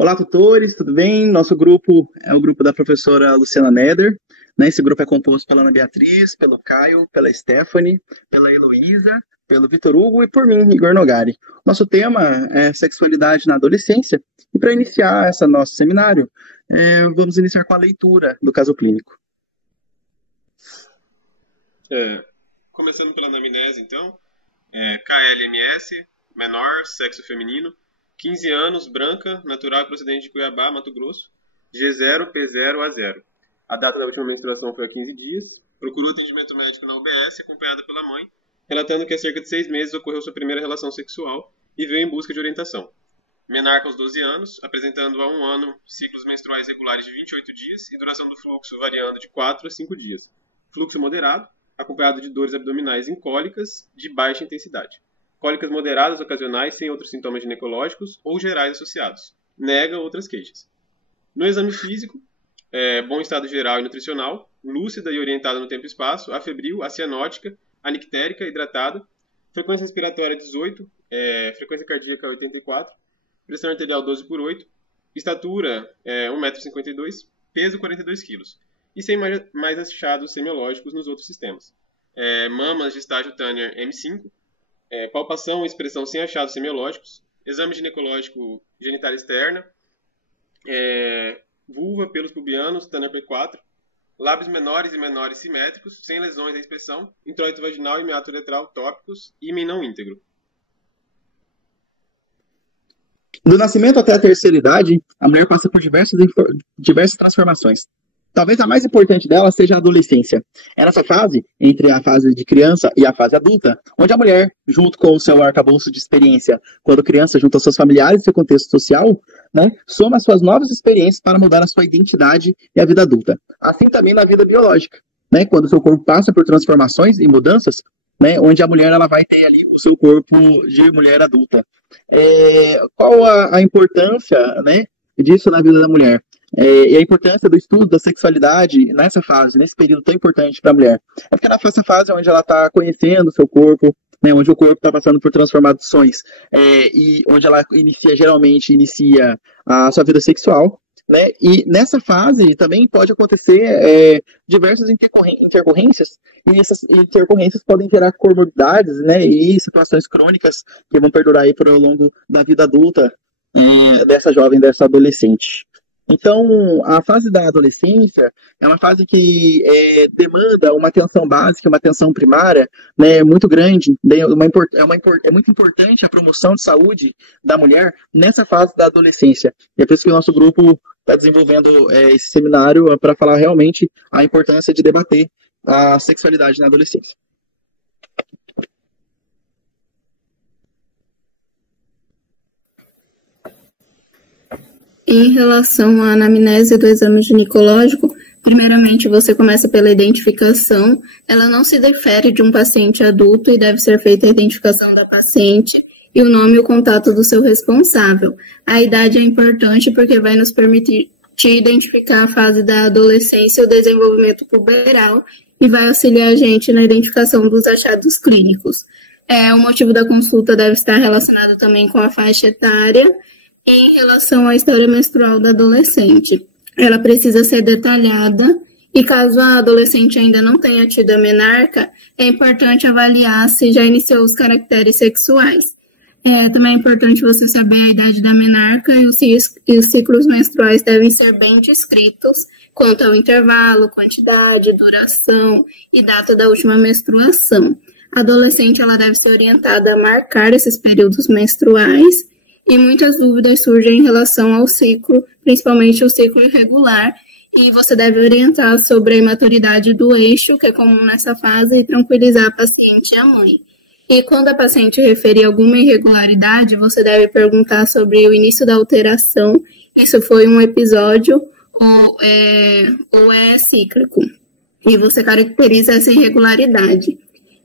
Olá, tutores, tudo bem? Nosso grupo é o grupo da professora Luciana Neder, né? Esse grupo é composto pela Ana Beatriz, pelo Caio, pela Stephanie, pela Heloísa, pelo Vitor Hugo e por mim, Igor Nogari. Nosso tema é sexualidade na adolescência e para iniciar esse nosso seminário, vamos iniciar com a leitura do caso clínico. Começando pela anamnese, então, KLMS, menor, sexo feminino, 15 anos, branca, natural e procedente de Cuiabá, Mato Grosso, G0, P0, A0. A data da última menstruação foi há 15 dias. Procurou atendimento médico na UBS, acompanhada pela mãe, relatando que há cerca de 6 meses ocorreu sua primeira relação sexual e veio em busca de orientação. Menarca aos 12 anos, apresentando há 1 ano ciclos menstruais regulares de 28 dias e duração do fluxo variando de 4 a 5 dias. Fluxo moderado, acompanhado de dores abdominais incólicas de baixa intensidade. Cólicas moderadas ocasionais sem outros sintomas ginecológicos ou gerais associados. Nega outras queixas. No exame físico, bom estado geral e nutricional, lúcida e orientada no tempo e espaço, afebril, acianótica, anictérica, hidratada, frequência respiratória 18, frequência cardíaca 84, pressão arterial 12/8, estatura 1,52 m, peso 42 kg, e sem mais achados semiológicos nos outros sistemas. Mamas de estágio Tanner M5, palpação e expressão sem achados semiológicos, exame ginecológico genital externa, vulva, pelos pubianos, Tanner P4, lábios menores e menores simétricos, sem lesões da inspeção, introito vaginal e meato uretral tópicos, ímen não íntegro. Do nascimento até a terceira idade, a mulher passa por diversas transformações. Talvez a mais importante dela seja a adolescência. É nessa fase, entre a fase de criança e a fase adulta, onde a mulher, junto com o seu arcabouço de experiência, quando criança, junto aos seus familiares e seu contexto social, né, soma suas novas experiências para mudar a sua identidade e a vida adulta. Assim também na vida biológica, né, quando o seu corpo passa por transformações e mudanças, né, onde a mulher ela vai ter ali o seu corpo de mulher adulta. Qual a importância, né, disso na vida da mulher? E a importância do estudo da sexualidade nessa fase, nesse período tão importante para a mulher. É porque nessa fase onde ela está conhecendo o seu corpo, né, onde o corpo está passando por transformações, e onde ela geralmente inicia a sua vida sexual, né, e nessa fase também pode acontecer diversas intercorrências, e essas intercorrências podem gerar comorbidades, né, e situações crônicas que vão perdurar aí por ao longo da vida adulta dessa jovem, dessa adolescente. Então, a fase da adolescência é uma fase que demanda uma atenção básica, uma atenção primária, né, muito grande. É muito importante a promoção de saúde da mulher nessa fase da adolescência. E é por isso que o nosso grupo está desenvolvendo esse seminário para falar realmente a importância de debater a sexualidade na adolescência. Em relação à anamnese do exame ginecológico, primeiramente você começa pela identificação. Ela não se difere de um paciente adulto e deve ser feita a identificação da paciente e o nome e o contato do seu responsável. A idade é importante porque vai nos permitir identificar a fase da adolescência e o desenvolvimento puberal e vai auxiliar a gente na identificação dos achados clínicos. O motivo da consulta deve estar relacionado também com a faixa etária. Em relação à história menstrual da adolescente, ela precisa ser detalhada e caso a adolescente ainda não tenha tido a menarca, é importante avaliar se já iniciou os caracteres sexuais. Também é importante você saber a idade da menarca e os ciclos menstruais devem ser bem descritos quanto ao intervalo, quantidade, duração e data da última menstruação. A adolescente ela deve ser orientada a marcar esses períodos menstruais. E muitas dúvidas surgem em relação ao ciclo, principalmente o ciclo irregular, e você deve orientar sobre a imaturidade do eixo, que é comum nessa fase, e tranquilizar a paciente e a mãe. E quando a paciente referir alguma irregularidade, você deve perguntar sobre o início da alteração, isso foi um episódio ou é cíclico, e você caracteriza essa irregularidade.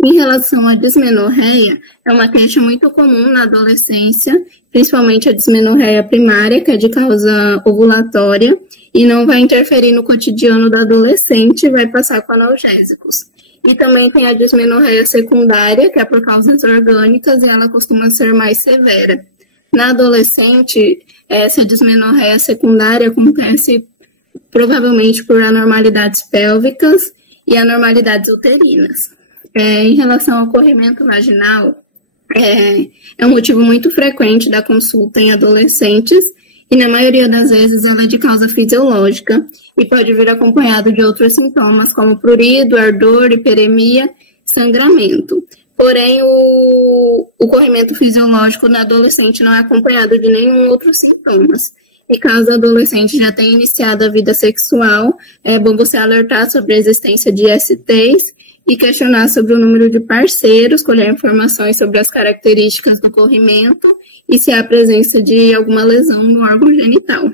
Em relação à dismenorreia, é uma queixa muito comum na adolescência, principalmente a dismenorreia primária, que é de causa ovulatória, e não vai interferir no cotidiano do adolescente, vai passar com analgésicos. E também tem a dismenorreia secundária, que é por causas orgânicas, e ela costuma ser mais severa. Na adolescente, essa dismenorreia secundária acontece provavelmente por anormalidades pélvicas e anormalidades uterinas. Em relação ao corrimento vaginal, é um motivo muito frequente da consulta em adolescentes e, na maioria das vezes, ela é de causa fisiológica e pode vir acompanhado de outros sintomas, como prurido, ardor, hiperemia, sangramento. Porém, o corrimento fisiológico na adolescente não é acompanhado de nenhum outro sintomas. E caso a adolescente já tenha iniciado a vida sexual, é bom você alertar sobre a existência de STs e questionar sobre o número de parceiros, colher informações sobre as características do corrimento e se há a presença de alguma lesão no órgão genital.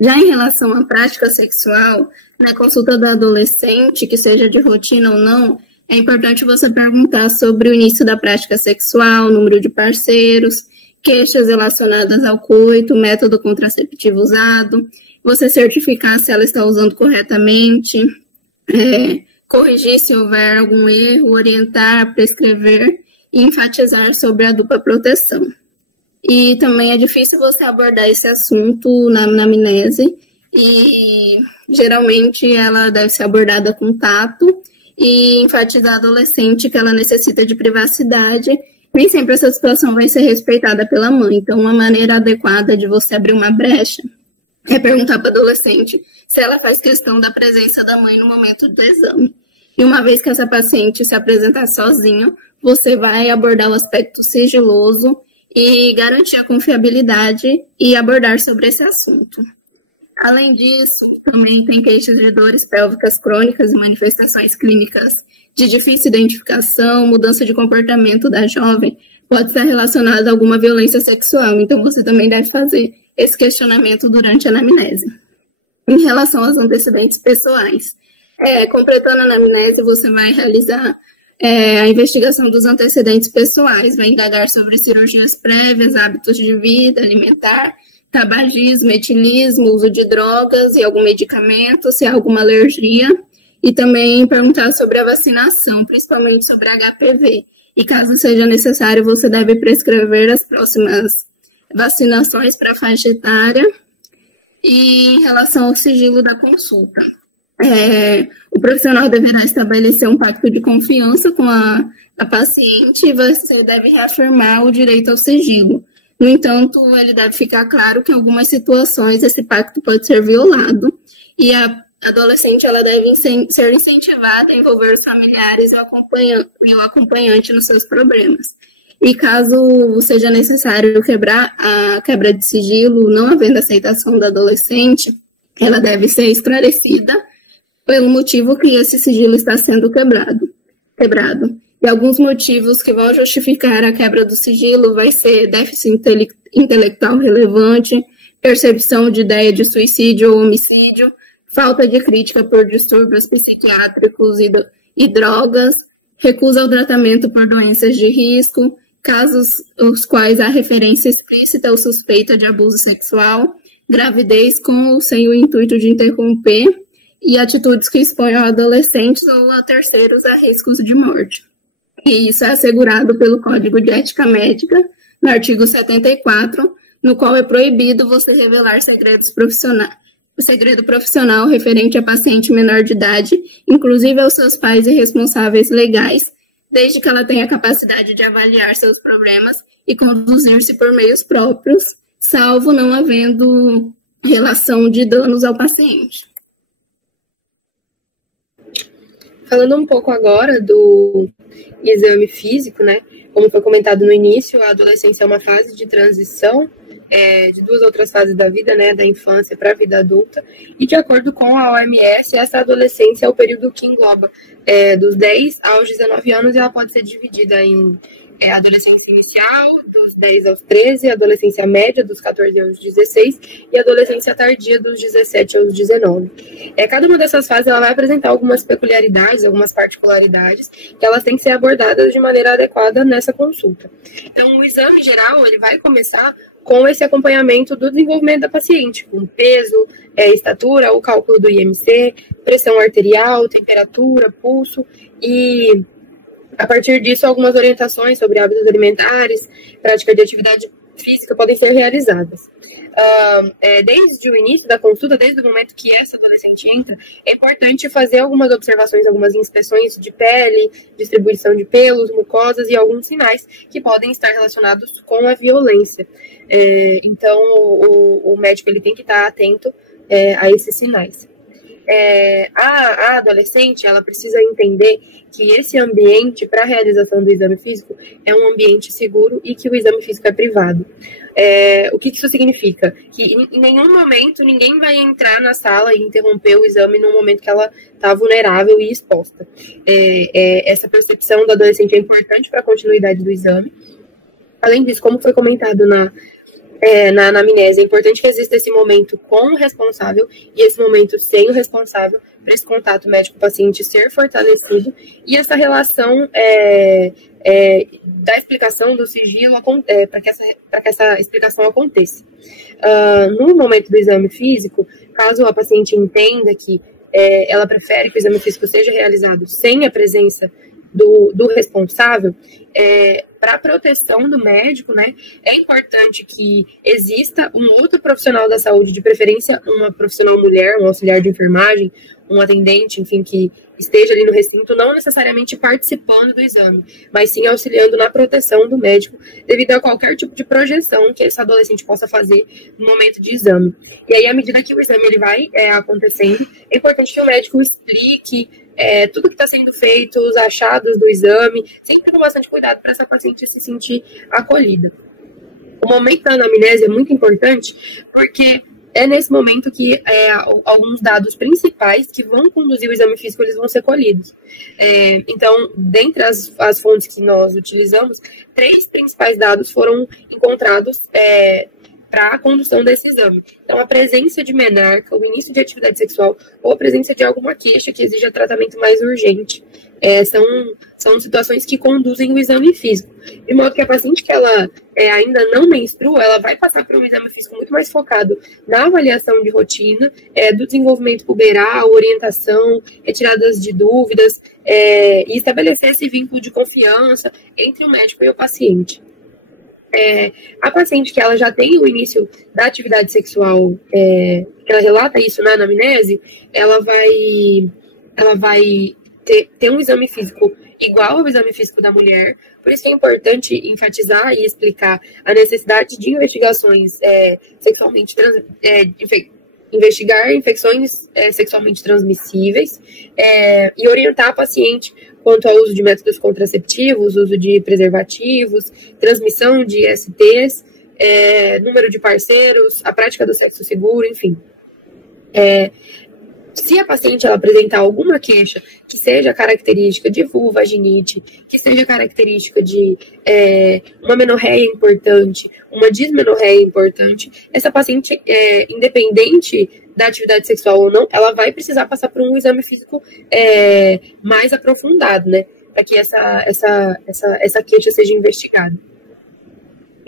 Já em relação à prática sexual, na consulta do adolescente, que seja de rotina ou não, é importante você perguntar sobre o início da prática sexual, número de parceiros, queixas relacionadas ao coito, método contraceptivo usado, você certificar se ela está usando corretamente, corrigir se houver algum erro, orientar, prescrever e enfatizar sobre a dupla proteção. E também é difícil você abordar esse assunto na anamnese e geralmente ela deve ser abordada com tato e enfatizar a adolescente que ela necessita de privacidade. Nem sempre essa situação vai ser respeitada pela mãe. Então, uma maneira adequada de você abrir uma brecha é perguntar para a adolescente se ela faz questão da presença da mãe no momento do exame. E uma vez que essa paciente se apresentar sozinha, você vai abordar o aspecto sigiloso e garantir a confiabilidade e abordar sobre esse assunto. Além disso, também tem queixas de dores pélvicas crônicas e manifestações clínicas de difícil identificação, mudança de comportamento da jovem, pode estar relacionada a alguma violência sexual. Então, você também deve fazer esse questionamento durante a anamnese. Em relação aos antecedentes pessoais, completando a anamnese, você vai realizar a investigação dos antecedentes pessoais, vai indagar sobre cirurgias prévias, hábitos de vida, alimentar, tabagismo, etilismo, uso de drogas e algum medicamento, se há alguma alergia, e também perguntar sobre a vacinação, principalmente sobre HPV. E caso seja necessário, você deve prescrever as próximas vacinações para a faixa etária. E em relação ao sigilo da consulta, o profissional deverá estabelecer um pacto de confiança com a paciente e você deve reafirmar o direito ao sigilo. No entanto, ele deve ficar claro que em algumas situações esse pacto pode ser violado e a adolescente ela deve ser incentivada a envolver os familiares e o acompanhante nos seus problemas. E caso seja necessário quebrar a quebra de sigilo, não havendo aceitação da adolescente, ela deve ser esclarecida pelo motivo que esse sigilo está sendo quebrado. E alguns motivos que vão justificar a quebra do sigilo vai ser déficit intelectual relevante, percepção de ideia de suicídio ou homicídio, falta de crítica por distúrbios psiquiátricos e drogas, recusa ao tratamento por doenças de risco, casos os quais há referência explícita ou suspeita de abuso sexual, gravidez com ou sem o intuito de interromper e atitudes que exponham adolescentes ou a terceiros a riscos de morte. E isso é assegurado pelo Código de Ética Médica, no artigo 74, no qual é proibido você revelar segredos profissionais. O segredo profissional referente a paciente menor de idade, inclusive aos seus pais e responsáveis legais, desde que ela tenha capacidade de avaliar seus problemas e conduzir-se por meios próprios, salvo não havendo relação de danos ao paciente. Falando um pouco agora do exame físico, né? Como foi comentado no início, a adolescência é uma fase de transição de duas outras fases da vida, né? Da infância para a vida adulta. E de acordo com a OMS, essa adolescência é o período que engloba dos 10 aos 19 anos e ela pode ser dividida em adolescência inicial, dos 10 aos 13, adolescência média, dos 14 aos 16, e adolescência tardia, dos 17 aos 19. Cada uma dessas fases ela vai apresentar algumas peculiaridades, algumas particularidades, que elas têm que ser abordadas de maneira adequada nessa consulta. Então, o exame geral ele vai começar com esse acompanhamento do desenvolvimento da paciente, com peso, estatura, o cálculo do IMC, pressão arterial, temperatura, pulso e... A partir disso, algumas orientações sobre hábitos alimentares, prática de atividade física podem ser realizadas. Desde o início da consulta, desde o momento que essa adolescente entra, é importante fazer algumas observações, algumas inspeções de pele, distribuição de pelos, mucosas e alguns sinais que podem estar relacionados com a violência. Então, o médico ele tem que estar atento a esses sinais. A adolescente ela precisa entender que esse ambiente para a realização do exame físico é um ambiente seguro e que o exame físico é privado. O que isso significa? Que em nenhum momento ninguém vai entrar na sala e interromper o exame no momento que ela está vulnerável e exposta. Essa percepção do adolescente é importante para a continuidade do exame. Além disso, como foi comentado na anamnese, é importante que exista esse momento com o responsável e esse momento sem o responsável, para esse contato médico-paciente ser fortalecido e essa relação da explicação do sigilo para que essa explicação aconteça. No momento do exame físico, caso a paciente entenda que ela prefere que o exame físico seja realizado sem a presença do responsável, para a proteção do médico, né, é importante que exista um outro profissional da saúde, de preferência uma profissional mulher, um auxiliar de enfermagem, um atendente, enfim, que esteja ali no recinto, não necessariamente participando do exame, mas sim auxiliando na proteção do médico, devido a qualquer tipo de projeção que esse adolescente possa fazer no momento de exame. E aí, à medida que o exame ele vai acontecendo, é importante que o médico explique tudo que está sendo feito, os achados do exame, sempre com bastante cuidado para essa paciente se sentir acolhida. O momento da anamnese é muito importante, porque é nesse momento que alguns dados principais que vão conduzir o exame físico, eles vão ser colhidos. Então, dentre as fontes que nós utilizamos, 3 principais dados foram encontrados para a condução desse exame. Então, a presença de menarca, o início de atividade sexual ou a presença de alguma queixa que exija tratamento mais urgente. São situações que conduzem o exame físico. De modo que a paciente que ela ainda não menstrua, ela vai passar por um exame físico muito mais focado na avaliação de rotina, do desenvolvimento puberal, orientação, retiradas de dúvidas, e estabelecer esse vínculo de confiança entre o médico e o paciente. A paciente que ela já tem o início da atividade sexual, que ela relata isso na anamnese, ela vai ter um exame físico igual ao exame físico da mulher. Por isso é importante enfatizar e explicar a necessidade de investigações sexualmente investigar infecções sexualmente transmissíveis e orientar a paciente quanto ao uso de métodos contraceptivos, uso de preservativos, transmissão de STs, número de parceiros, a prática do sexo seguro, enfim. Se a paciente ela apresentar alguma queixa que seja característica de vulvaginite, que seja característica de uma menorreia importante, uma dismenorreia importante, essa paciente, independente da atividade sexual ou não, ela vai precisar passar por um exame físico mais aprofundado, né, para que essa queixa seja investigada.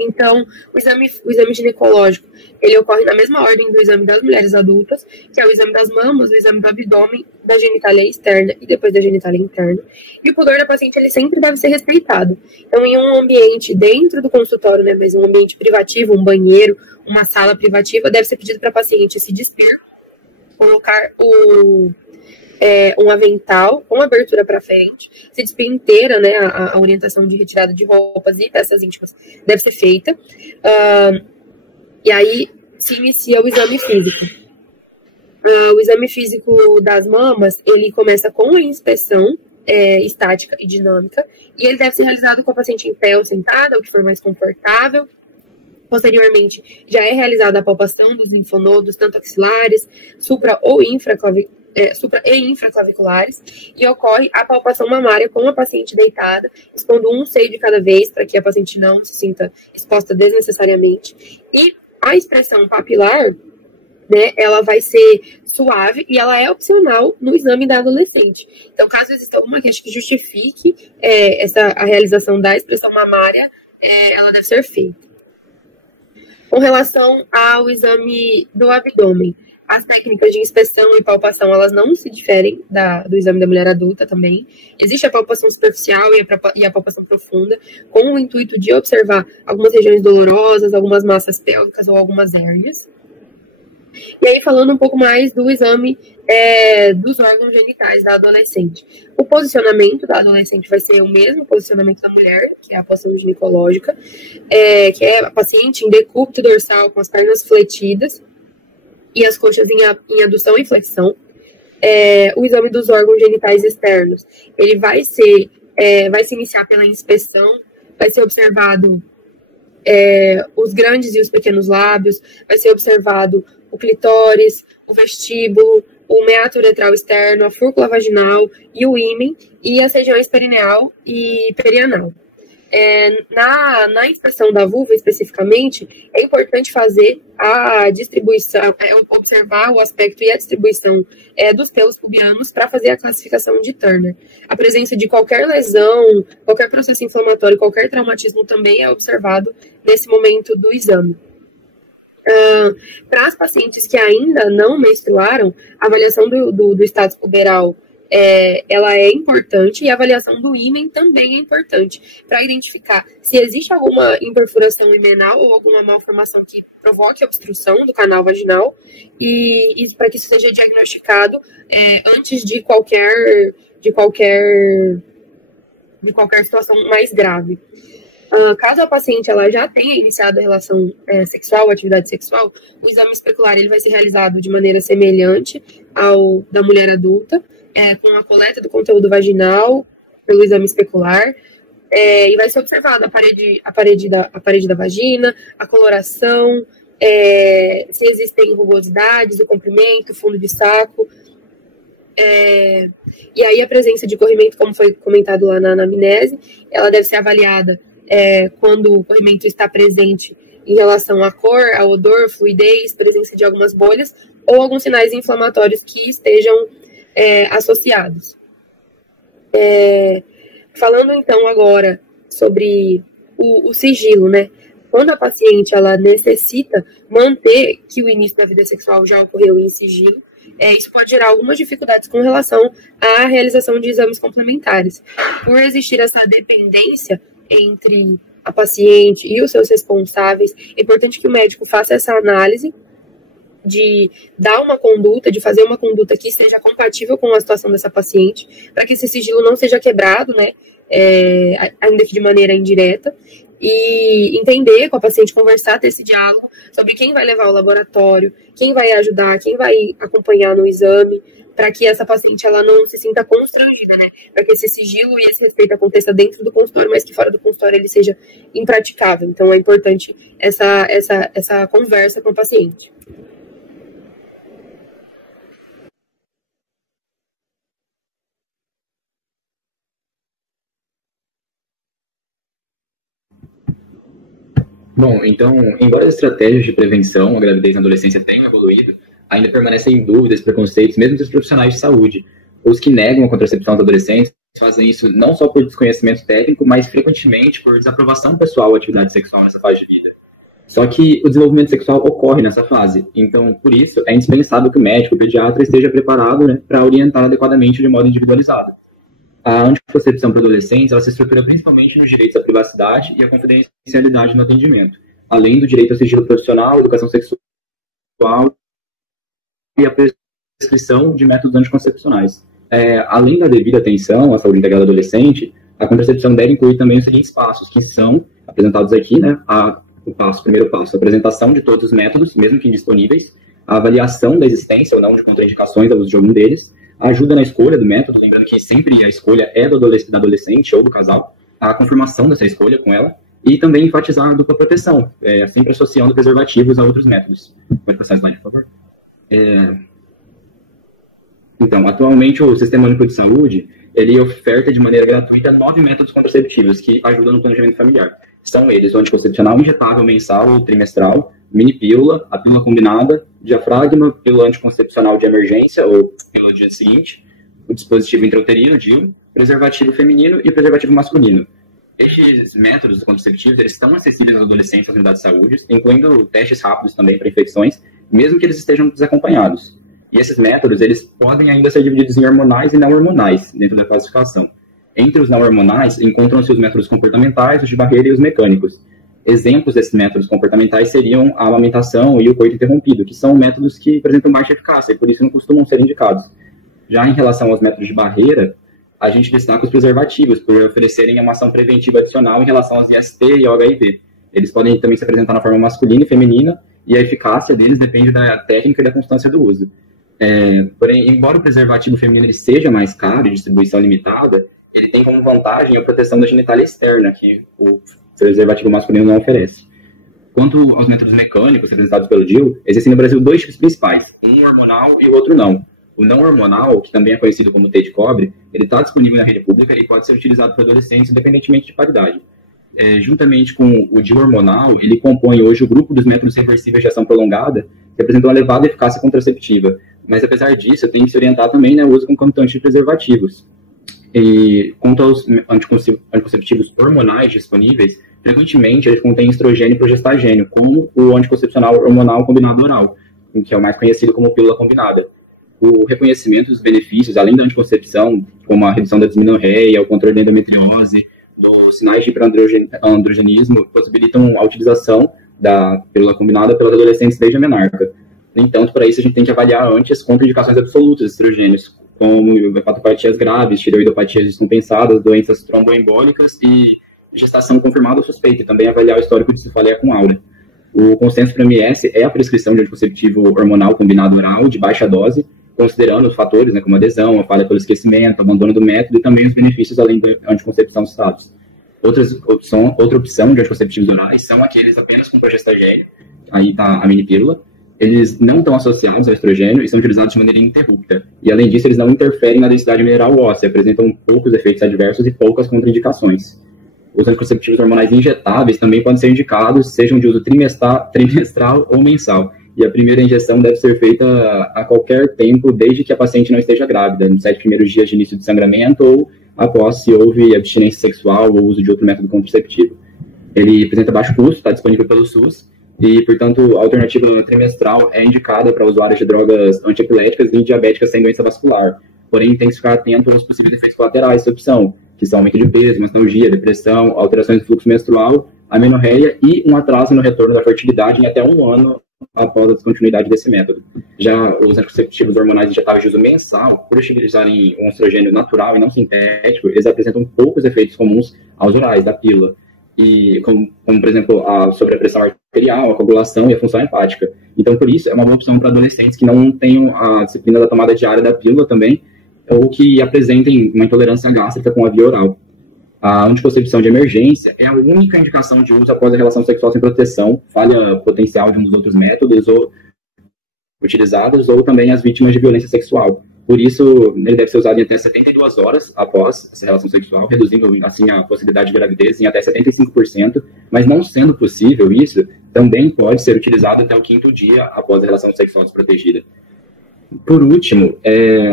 Então, o exame ginecológico, ele ocorre na mesma ordem do exame das mulheres adultas, que é o exame das mamas, o exame do abdômen, da genitália externa e depois da genitália interna. E o pudor da paciente, ele sempre deve ser respeitado. Então, em um ambiente dentro do consultório, né, mas um ambiente privativo, um banheiro, uma sala privativa, deve ser pedido para a paciente se despir, colocar um avental com abertura para frente, se despir inteira, né, a orientação de retirada de roupas e peças íntimas deve ser feita, e aí se inicia o exame físico. O exame físico das mamas, ele começa com a inspeção estática e dinâmica, e ele deve ser realizado com a paciente em pé ou sentada, o que for mais confortável. Posteriormente, já é realizada a palpação dos linfonodos, tanto axilares, supra e infraclaviculares, e ocorre a palpação mamária com a paciente deitada, expondo um seio de cada vez, para que a paciente não se sinta exposta desnecessariamente. E a expressão papilar, né, ela vai ser suave e ela é opcional no exame da adolescente. Então, caso exista alguma queixa que justifique a realização da expressão mamária, ela deve ser feita. Com relação ao exame do abdômen, As técnicas de inspeção e palpação, elas não se diferem do exame da mulher adulta também. Existe a palpação superficial e a palpação profunda, com o intuito de observar algumas regiões dolorosas, algumas massas pélvicas ou algumas hérnias. E aí, falando um pouco mais do exame dos órgãos genitais da adolescente. O posicionamento da adolescente vai ser o mesmo posicionamento da mulher, que é a posição ginecológica, que é a paciente em decúbito dorsal com as pernas fletidas e as coxas em adução e flexão. O exame dos órgãos genitais externos, ele vai se iniciar pela inspeção, vai ser observado os grandes e os pequenos lábios, vai ser observado o clitóris, o vestíbulo, o meato uretral externo, a fúrcula vaginal e o ímen, e as regiões perineal e perianal. Na inspeção da vulva, especificamente, é importante fazer a distribuição, observar o aspecto e a distribuição dos pelos pubianos para fazer a classificação de Turner. A presença de qualquer lesão, qualquer processo inflamatório, qualquer traumatismo também é observado nesse momento do exame. Para as pacientes que ainda não menstruaram, a avaliação do status puberal ela é importante, e a avaliação do ímen também é importante, para identificar se existe alguma imperfuração imenal ou alguma malformação que provoque obstrução do canal vaginal, e para que isso seja diagnosticado antes de qualquer situação mais grave. Caso a paciente ela já tenha iniciado a relação sexual, a atividade sexual, o exame especular ele vai ser realizado de maneira semelhante ao da mulher adulta, com a coleta do conteúdo vaginal pelo exame especular, e vai ser observado a parede da vagina, a coloração, se existem rugosidades, o comprimento, o fundo de saco, e aí a presença de corrimento, como foi comentado lá na anamnese, ela deve ser avaliada quando o corrimento está presente em relação à cor, ao odor, fluidez, presença de algumas bolhas ou alguns sinais inflamatórios que estejam associados. Falando então agora sobre o sigilo, né? Quando a paciente ela necessita manter que o início da vida sexual já ocorreu em sigilo, isso pode gerar algumas dificuldades com relação à realização de exames complementares. Por existir essa dependência entre a paciente e os seus responsáveis, é importante que o médico faça essa análise de dar uma conduta, de fazer uma conduta que esteja compatível com a situação dessa paciente, para que esse sigilo não seja quebrado, né, ainda que de maneira indireta, e entender com a paciente, conversar, ter esse diálogo sobre quem vai levar ao laboratório, quem vai ajudar, quem vai acompanhar no exame, para que essa paciente ela não se sinta constrangida, né? Para que esse sigilo e esse respeito aconteça dentro do consultório, mas que fora do consultório ele seja impraticável. Então é importante essa conversa com o paciente. Bom, então, embora as estratégias de prevenção à gravidez na adolescência tenham evoluído, ainda permanecem dúvidas, preconceitos, mesmo dos profissionais de saúde. Os que negam a contracepção dos adolescentes fazem isso não só por desconhecimento técnico, mas frequentemente por desaprovação pessoal à atividade sexual nessa fase de vida. Só que o desenvolvimento sexual ocorre nessa fase, então, por isso, é indispensável que o médico, o pediatra, esteja preparado, né, para orientar adequadamente de modo individualizado. A anticoncepção para adolescentes ela se estrutura principalmente nos direitos à privacidade e à confidencialidade no atendimento, além do direito ao sigilo profissional, educação sexual e a prescrição de métodos anticoncepcionais. Além da devida atenção à saúde integral do adolescente, a contracepção deve incluir também os seguintes passos, que são apresentados aqui, né? O primeiro passo, a apresentação de todos os métodos, mesmo que indisponíveis, a avaliação da existência ou não de contraindicações ao uso de algum deles, a ajuda na escolha do método, lembrando que sempre a escolha é da adolescente ou do casal, a confirmação dessa escolha com ela, e também enfatizar a dupla proteção, sempre associando preservativos a outros métodos. Pode passar a slide, por favor. Então, atualmente o Sistema Único de Saúde, ele oferta de maneira gratuita 9 métodos contraceptivos que ajudam no planejamento familiar. São eles o anticoncepcional injetável mensal ou trimestral, mini pílula, a pílula combinada, diafragma, pílula anticoncepcional de emergência ou pílula do dia seguinte, o dispositivo intrauterino, DIU, preservativo feminino e preservativo masculino. Estes métodos contraceptivos eles estão acessíveis aos adolescentes nas unidades de saúde, incluindo testes rápidos também para infecções, mesmo que eles estejam desacompanhados. E esses métodos, eles podem ainda ser divididos em hormonais e não hormonais, dentro da classificação. Entre os não hormonais, encontram-se os métodos comportamentais, os de barreira e os mecânicos. Exemplos desses métodos comportamentais seriam a amamentação e o coito interrompido, que são métodos que apresentam baixa eficácia e por isso não costumam ser indicados. Já em relação aos métodos de barreira, a gente destaca os preservativos, por oferecerem uma ação preventiva adicional em relação aos IST e ao HIV. Eles podem também se apresentar na forma masculina e feminina, e a eficácia deles depende da técnica e da constância do uso. Porém, embora o preservativo feminino ele seja mais caro e distribuição limitada, ele tem como vantagem a proteção da genitália externa, que o preservativo masculino não oferece. Quanto aos métodos mecânicos representados pelo DIU, existem no Brasil 2 tipos principais, um hormonal e o outro não. O não hormonal, que também é conhecido como T de cobre, ele está disponível na rede pública e pode ser utilizado por adolescentes independentemente de paridade. Juntamente com o DIU hormonal, ele compõe hoje o grupo dos métodos reversíveis de ação prolongada, que apresentam uma elevada eficácia contraceptiva. Mas, apesar disso, tem que se orientar também no uso concomitante de preservativos. E quanto aos anticonceptivos hormonais disponíveis, frequentemente eles contêm estrogênio e progestagênio, como o anticoncepcional hormonal combinado oral, que é o mais conhecido como pílula combinada. O reconhecimento dos benefícios, além da anticoncepção, como a redução da dismenorreia, o controle da endometriose, dos sinais de hiperandrogenismo, possibilitam a utilização da pílula combinada pelos adolescentes desde a menarca. No entanto, para isso a gente tem que avaliar antes contraindicações absolutas de estrogênios, como hepatopatias graves, tireoidopatias descompensadas, doenças tromboembólicas e gestação confirmada ou suspeita, e também avaliar o histórico de cefaleia com aura. O consenso para MS é a prescrição de anticonceptivo hormonal combinado oral de baixa dose, considerando os fatores, como adesão, a falha pelo esquecimento, abandono do método e também os benefícios além da anticoncepção citados. Outra opção de anticonceptivos orais são aqueles apenas com progestagênio, aí está a mini pílula. Eles não estão associados ao estrogênio e são utilizados de maneira ininterrupta. E, além disso, eles não interferem na densidade mineral óssea, apresentam poucos efeitos adversos e poucas contraindicações. Os anticonceptivos hormonais injetáveis também podem ser indicados, sejam de uso trimestral ou mensal. E a primeira injeção deve ser feita a qualquer tempo, desde que a paciente não esteja grávida, nos 7 primeiros dias de início de sangramento ou após se houve abstinência sexual ou uso de outro método contraceptivo. Ele apresenta baixo custo, está disponível pelo SUS, e, portanto, a alternativa trimestral é indicada para usuários de drogas antiepiléticas e diabéticas sem doença vascular. Porém, tem que ficar atento aos possíveis efeitos colaterais dessa opção, que são aumento de peso, mastalgia, depressão, alterações do fluxo menstrual, amenorreia e um atraso no retorno da fertilidade em até 1 ano após a descontinuidade desse método. Já os anticonceptivos hormonais injetáveis de uso mensal, por utilizarem um estrogênio natural e não sintético, eles apresentam poucos efeitos comuns aos orais da pílula, e como, por exemplo, a sobrepressão arterial, a coagulação e a função hepática. Então, por isso, é uma boa opção para adolescentes que não tenham a disciplina da tomada diária da pílula também, ou que apresentem uma intolerância gástrica com a via oral. A anticoncepção de emergência é a única indicação de uso após a relação sexual sem proteção, falha potencial de um dos outros métodos ou utilizados, ou também as vítimas de violência sexual. Por isso, ele deve ser usado em até 72 horas após essa relação sexual, reduzindo assim a possibilidade de gravidez em até 75%, mas não sendo possível isso, também pode ser utilizado até o 5º dia após a relação sexual desprotegida. Por último, é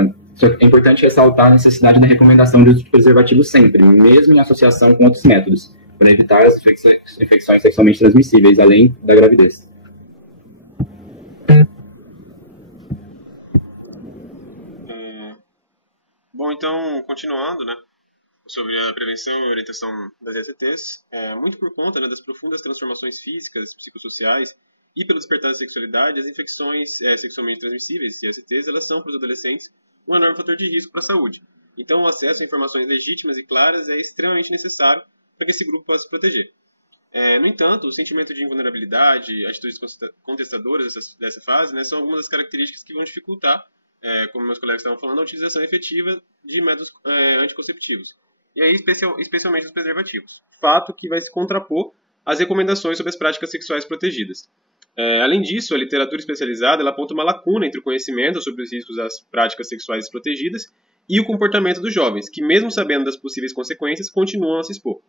importante ressaltar a necessidade da recomendação de uso de preservativo sempre, mesmo em associação com outros métodos, para evitar as infecções sexualmente transmissíveis, além da gravidez. Bom, então, continuando, sobre a prevenção e orientação das ISTs, muito por conta das profundas transformações físicas, psicossociais e pelo despertar da sexualidade, as infecções sexualmente transmissíveis, ISTs, elas são para os adolescentes um enorme fator de risco para a saúde. Então, o acesso a informações legítimas e claras é extremamente necessário para que esse grupo possa se proteger. No entanto, o sentimento de invulnerabilidade, atitudes contestadoras dessa fase, são algumas das características que vão dificultar, como meus colegas estavam falando, a utilização efetiva de métodos anticonceptivos. E aí, especialmente os preservativos. Fato que vai se contrapor às recomendações sobre as práticas sexuais protegidas. Além disso, a literatura especializada ela aponta uma lacuna entre o conhecimento sobre os riscos das práticas sexuais desprotegidas e o comportamento dos jovens, que mesmo sabendo das possíveis consequências, continuam a se expor.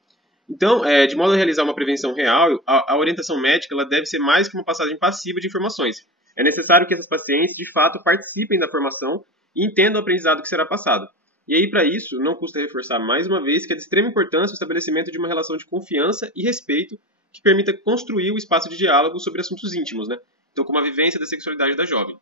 Então, de modo a realizar uma prevenção real, a orientação médica ela deve ser mais que uma passagem passiva de informações. É necessário que essas pacientes, de fato, participem da formação e entendam o aprendizado que será passado. E aí, para isso, não custa reforçar mais uma vez que é de extrema importância o estabelecimento de uma relação de confiança e respeito que permita construir o espaço de diálogo sobre assuntos íntimos, Então, então como a vivência da sexualidade da jovem.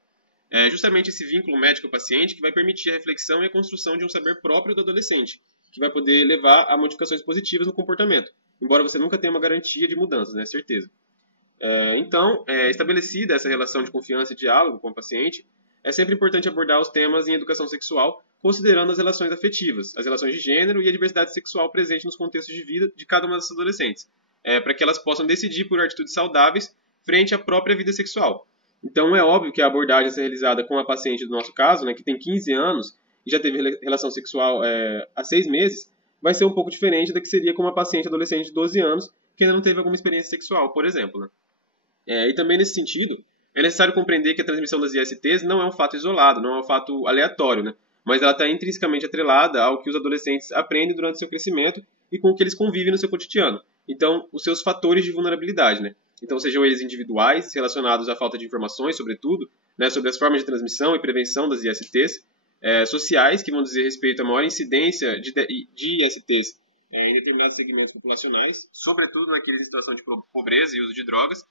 É justamente esse vínculo médico-paciente que vai permitir a reflexão e a construção de um saber próprio do adolescente, que vai poder levar a modificações positivas no comportamento, embora você nunca tenha uma garantia de mudanças, né? Certeza. Então, estabelecida essa relação de confiança e diálogo com o paciente, é sempre importante abordar os temas em educação sexual, considerando as relações afetivas, as relações de gênero e a diversidade sexual presente nos contextos de vida de cada uma dessas adolescentes, para que elas possam decidir por atitudes saudáveis frente à própria vida sexual. Então, é óbvio que a abordagem a ser realizada com a paciente do nosso caso, né, que tem 15 anos e já teve relação sexual há 6 meses, vai ser um pouco diferente da que seria com uma paciente adolescente de 12 anos que ainda não teve alguma experiência sexual, por exemplo, né? E também nesse sentido, é necessário compreender que a transmissão das ISTs não é um fato isolado, não é um fato aleatório, né? Mas ela está intrinsecamente atrelada ao que os adolescentes aprendem durante seu crescimento e com o que eles convivem no seu cotidiano. Então, os seus fatores de vulnerabilidade, né? Então, sejam eles individuais, relacionados à falta de informações, sobretudo, né, sobre as formas de transmissão e prevenção das ISTs, sociais, que vão dizer respeito à maior incidência de ISTs em determinados segmentos populacionais, sobretudo naqueles em situação de pobreza e uso de drogas,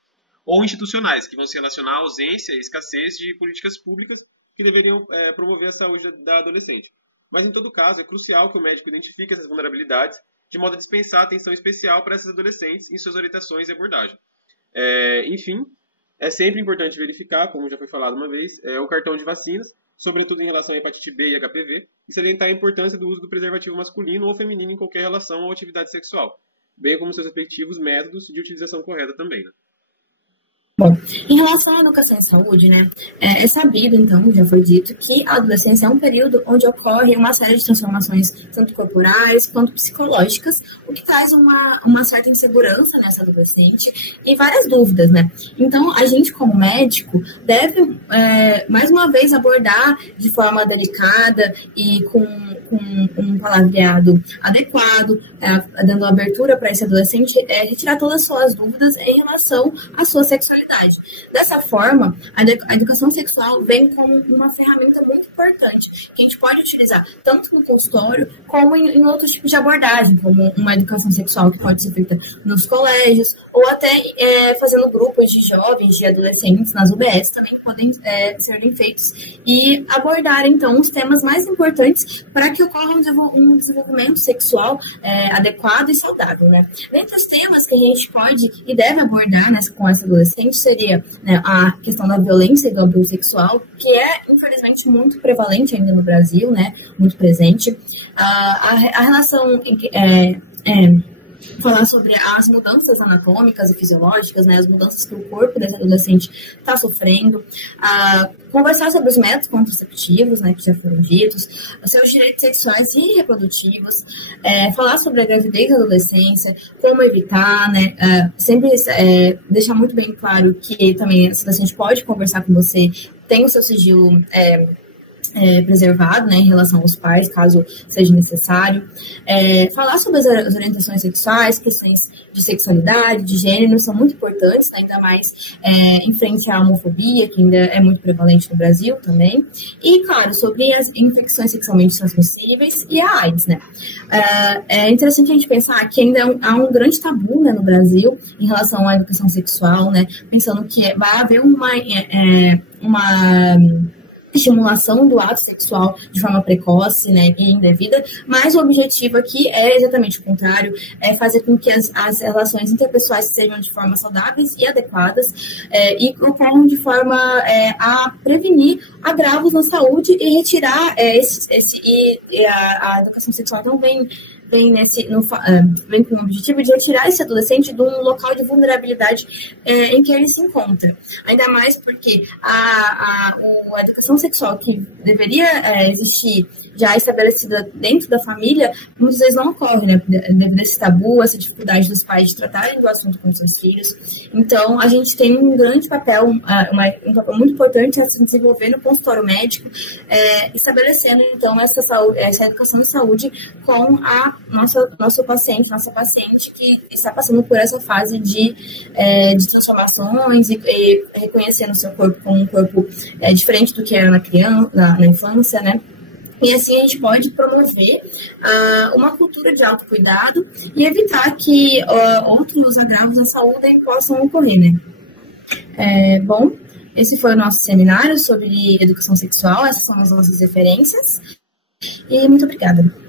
ou institucionais, que vão se relacionar à ausência e escassez de políticas públicas que deveriam promover a saúde da adolescente. Mas, em todo caso, é crucial que o médico identifique essas vulnerabilidades de modo a dispensar atenção especial para essas adolescentes em suas orientações e abordagem. Enfim, é sempre importante verificar, como já foi falado uma vez, o cartão de vacinas, sobretudo em relação à hepatite B e HPV, e salientar a importância do uso do preservativo masculino ou feminino em qualquer relação ou atividade sexual, bem como seus respectivos métodos de utilização correta também, né? Bom, em relação à educação e saúde, né, é sabido, então, já foi dito, que a adolescência é um período onde ocorre uma série de transformações, tanto corporais quanto psicológicas, o que traz uma certa insegurança nessa adolescente e várias dúvidas, né? Então, a gente, como médico, deve, mais uma vez, abordar de forma delicada e com um palavreado adequado, dando abertura para esse adolescente retirar todas as suas dúvidas em relação à sua sexualidade. Dessa forma, a educação sexual vem como uma ferramenta muito importante, que a gente pode utilizar tanto no consultório como em outros tipos de abordagem, como uma educação sexual que pode ser feita nos colégios, ou até fazendo grupos de jovens, de adolescentes nas UBS também podem serem feitos e abordar, então, os temas mais importantes para que ocorra um desenvolvimento sexual adequado e saudável, né? Dentre os temas que a gente pode e deve abordar com essa adolescente seria, né, a questão da violência e do abuso sexual, que é, infelizmente, muito prevalente ainda no Brasil, né? Muito presente. A relação falar sobre as mudanças anatômicas e fisiológicas, né, as mudanças que o corpo desse adolescente está sofrendo, conversar sobre os métodos contraceptivos, né, que já foram ditos, os seus direitos sexuais e reprodutivos, falar sobre a gravidez da adolescência, como evitar, né, sempre deixar muito bem claro que também esse adolescente pode conversar com você, tem o seu sigilo preservado, né, em relação aos pais, caso seja necessário. Falar sobre as orientações sexuais, questões de sexualidade, de gênero, são muito importantes, né, ainda mais em frente à homofobia, que ainda é muito prevalente no Brasil também. E, claro, sobre as infecções sexualmente transmissíveis e a AIDS, né. É interessante a gente pensar que ainda há um grande tabu, né, no Brasil em relação à educação sexual, né, pensando que vai haver uma estimulação do ato sexual de forma precoce, né, e indevida, mas o objetivo aqui é exatamente o contrário, é fazer com que as relações interpessoais sejam de forma saudáveis e adequadas e ocorram de forma a prevenir agravos na saúde e retirar a educação sexual então vem com o objetivo de retirar esse adolescente de um local de vulnerabilidade em que ele se encontra. Ainda mais porque a educação sexual que deveria existir já estabelecida dentro da família, muitas vezes não ocorre, né? Devido a esse tabu, essa dificuldade dos pais de tratarem do assunto com seus filhos. Então, a gente tem um grande papel, um papel muito importante a se desenvolver no consultório médico, estabelecendo, então, essa educação de saúde com a nossa paciente que está passando por essa fase de transformações e reconhecendo o seu corpo como um corpo diferente do que era na infância, né? E assim a gente pode promover uma cultura de autocuidado e evitar que outros agravos à saúde possam ocorrer, né? Bom, esse foi o nosso seminário sobre educação sexual, essas são as nossas referências, e muito obrigada.